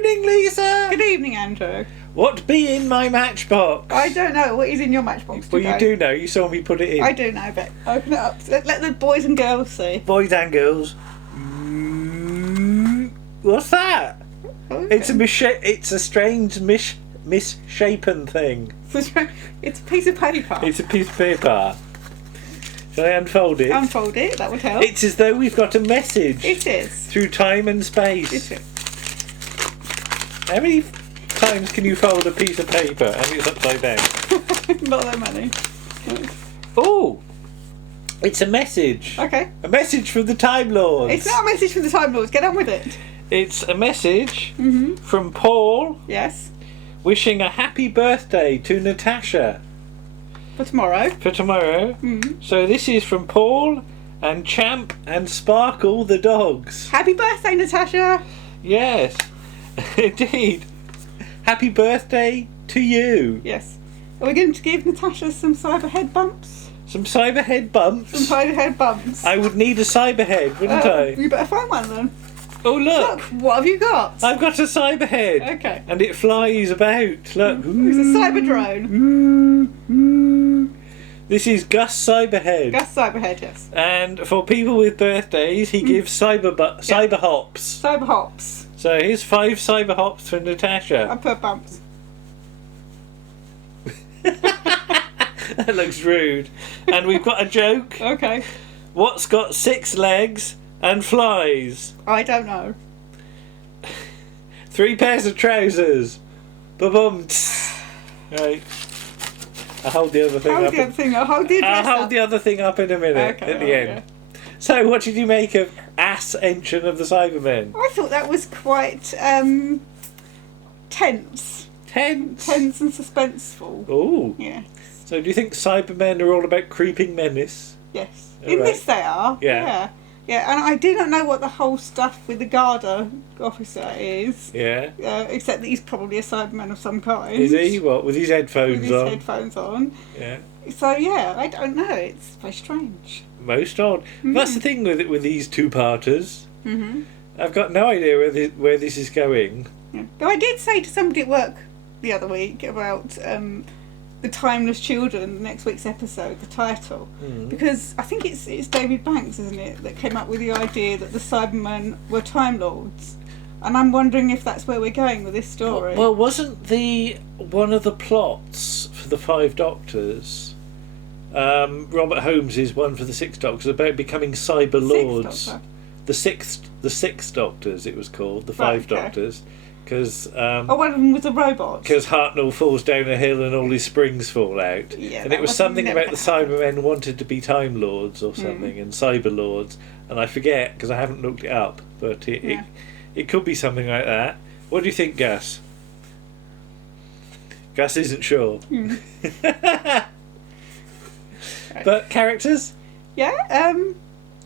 evening, Lisa. Good evening, Andrew. What be in my matchbox? I don't know what is in your matchbox today. Well, you do know. You saw me put it in. I do know, but open it up. Let the boys and girls see. Boys and girls. What's that? Okay. It's a strange misshapen thing. It's a piece of paper. It's a piece of paper. Shall I unfold it? Unfold it. That would help. It's as though we've got a message. It is. Through time and space. It is. How many times can you fold a piece of paper and it's upside down? Not that many. Oh, it's a message. Okay. A message from the Time Lords. It's not a message from the Time Lords. Get on with it. It's a message from Paul. Yes. Wishing a happy birthday to Natasha. For tomorrow. For tomorrow. So this is from Paul and Champ and Sparkle the dogs. Happy birthday, Natasha. Yes, indeed. Happy birthday to you. Yes. Are we going to give Natasha some cyber head bumps? Some cyber head bumps. Some cyber head bumps. I would need a cyber head, wouldn't I? You better find one then. Oh, look. What have you got? I've got a cyber head. Okay. And it flies about. Look. It's a cyber drone. This is Gus Cyberhead. Gus Cyberhead, yes. And for people with birthdays, he gives cyber hops. Cyber hops. So here's 5 cyber hops for Natasha. I put bumps. That looks rude. And we've got a joke. Okay. What's got 6 legs and flies? I don't know. 3 pairs of trousers. Ba-bum. Right. I'll hold the other thing Hold up. the other thing. I'll hold the address I'll hold up. the other thing up in a minute Okay, at the end. So, what did you make of Ascension of the Cybermen? I thought that was quite tense. Tense. Tense and suspenseful. Oh. Yeah. So, do you think Cybermen are all about creeping menace? Yes. All In right. this they are. Yeah. Yeah, and I do not know what the whole stuff with the Garda officer is. Yeah. Except that he's probably a Cyberman of some kind. Is he? What? With his headphones With his on? headphones on. Yeah. So yeah, I don't know. It's very strange. Most odd. That's the thing with these two-parters. Mm-hmm. I've got no idea where this is going. Yeah. Though I did say to somebody at work the other week about the Timeless Children, next week's episode, the title, because I think it's David Banks, isn't it, that came up with the idea that the Cybermen were Time Lords, and I'm wondering if that's where we're going with this story. Well, wasn't one of the plots for the 5 Doctors? Robert Holmes is one for the 6 Doctors about becoming cyber lords. Doctor. The six Doctors, it was called, the 5 Right, okay. Doctors, because one of them was a robot. Hartnell falls down a hill and all his springs fall out. Yeah, and that it was was something never about the gonna happen. Cybermen wanted to be Time Lords or something, and Cyber Lords, and I forget because I haven't looked it up, but it could be something like that. What do you think, Gus? Gus isn't sure. But characters? Yeah.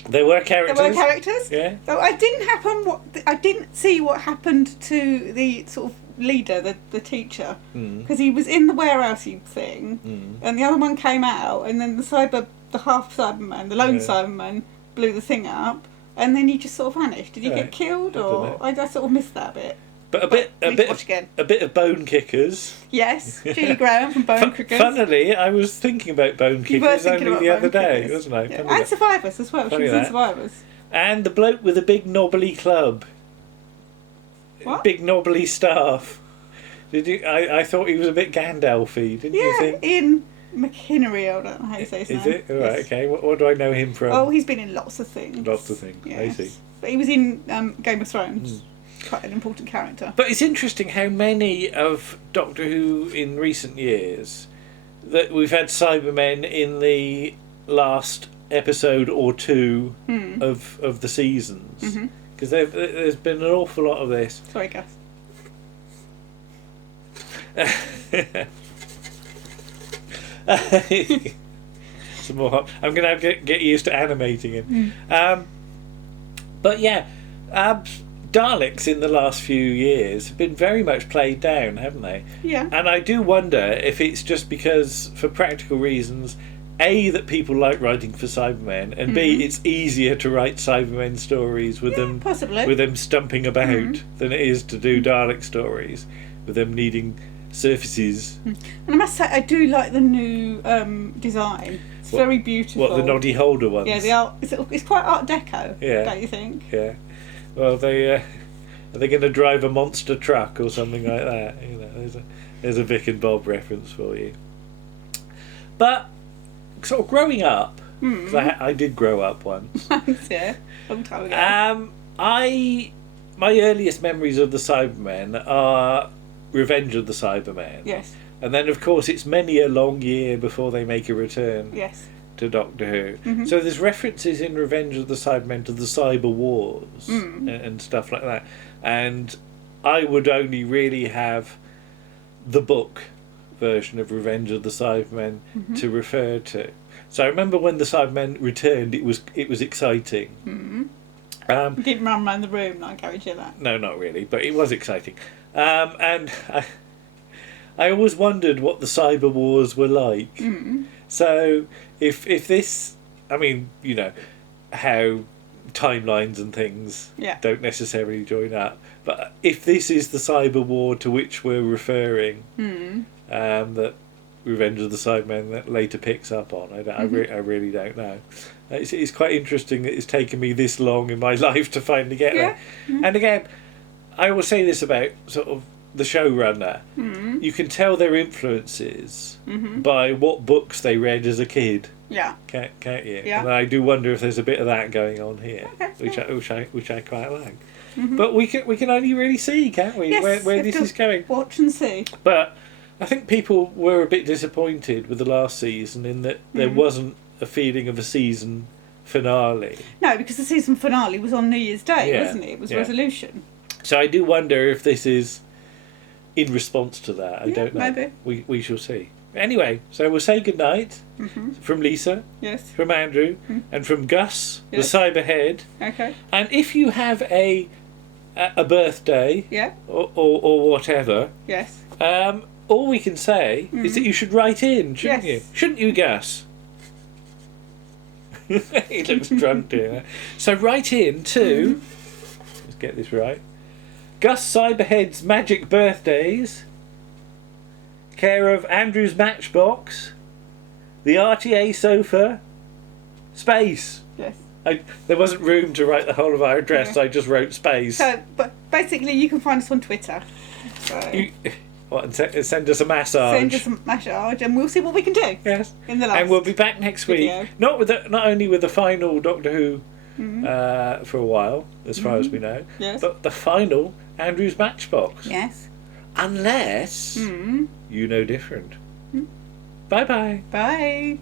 There were characters. There were characters. Yeah. So I didn't see what happened to the sort of leader, the teacher, because he was in the warehousey thing, and the other one came out, and then the half Cyberman, the lone Cyberman, blew the thing up, and then he just sort of vanished. Did he get killed, or I sort of missed that bit? But a bit of Bone Kickers. Yes, Julie Graham from Bone Kickers. Funnily, I was thinking about Bone Kickers only the other day, wasn't I? Yeah. And Survivors as well. She was in Survivors. And the bloke with the big knobbly club. What? Big knobbly staff. Did you? I thought he was a bit Gandalfy, didn't you think? Ian McHenry, I don't know how you say his name. Is it? All right, okay. What do I know him from? Oh, he's been in lots of things. Lots of things, I see. But he was in Game of Thrones. Quite an important character. But it's interesting how many of Doctor Who in recent years that we've had Cybermen in the last episode or 2 of the seasons, because there's been an awful lot of this. Sorry, Gus. Some more. I'm going to have to get used to animating it. But yeah, Daleks in the last few years have been very much played down, haven't they? Yeah. And I do wonder if it's just because, for practical reasons, A, that people like writing for Cybermen, and B, it's easier to write Cybermen stories with them possibly. with them stumping about than it is to do Dalek stories with them needing surfaces. And I must say, I do like the new design. It's very beautiful. What, the noddy holder ones? Yeah, the art. It's quite Art Deco. Yeah. Don't you think? Yeah. Well, are they going to drive a monster truck or something like that? You know, there's a Vic and Bob reference for you. But sort of growing up, because I did grow up once. Yeah, long time ago. My earliest memories of the Cybermen are Revenge of the Cybermen. Yes. And then, of course, it's many a long year before they make a return. Yes. To Doctor Who. So there's references in Revenge of the Cybermen to the Cyber Wars and stuff like that. And I would only really have the book version of Revenge of the Cybermen to refer to. So I remember when the Cybermen returned, it was exciting. You didn't run around the room like Gary Gillett. No, not really, but it was exciting. And I always wondered what the Cyber Wars were like. So if this, I mean, you know, how timelines and things don't necessarily join up, but if this is the Cyber War to which we're referring, that Revenge of the Cybermen that later picks up on, I really don't know. It's quite interesting that it's taken me this long in my life to finally get there. And again, I will say this about sort of the showrunner. You can tell their influences by what books they read as a kid. Yeah. Can't you? Yeah. And I do wonder if there's a bit of that going on here, which I quite like. But we can only really see, can't we, Yes, where this is going. Watch and see. But I think people were a bit disappointed with the last season in that there wasn't a feeling of a season finale. No, because the season finale was on New Year's Day, wasn't it? It was Resolution. So I do wonder if this is in response to that. I don't know. Maybe. We shall see. Anyway, so we'll say goodnight from Lisa, Yes. from Andrew, and from Gus, Yes. the Cyberhead. Okay. And if you have a birthday, or whatever, Yes. all we can say is that you should write in, shouldn't you? Shouldn't you, Gus? He looks drunk, dear. So write in to, let's get this right, Gus Cyberhead's Magic Birthdays, care of Andrew's Matchbox, the RTA sofa, space. Yes. There wasn't room to write the whole of our address, so I just wrote space. So, but basically, you can find us on Twitter. So and send us a massage. send us a massage, and we'll see what we can do. Yes. In the last and we'll be back next week. video. Not only with the final Doctor Who for a while, as far as we know, but the final Andrew's Matchbox. Yes. Unless you know different. Bye-bye. Bye.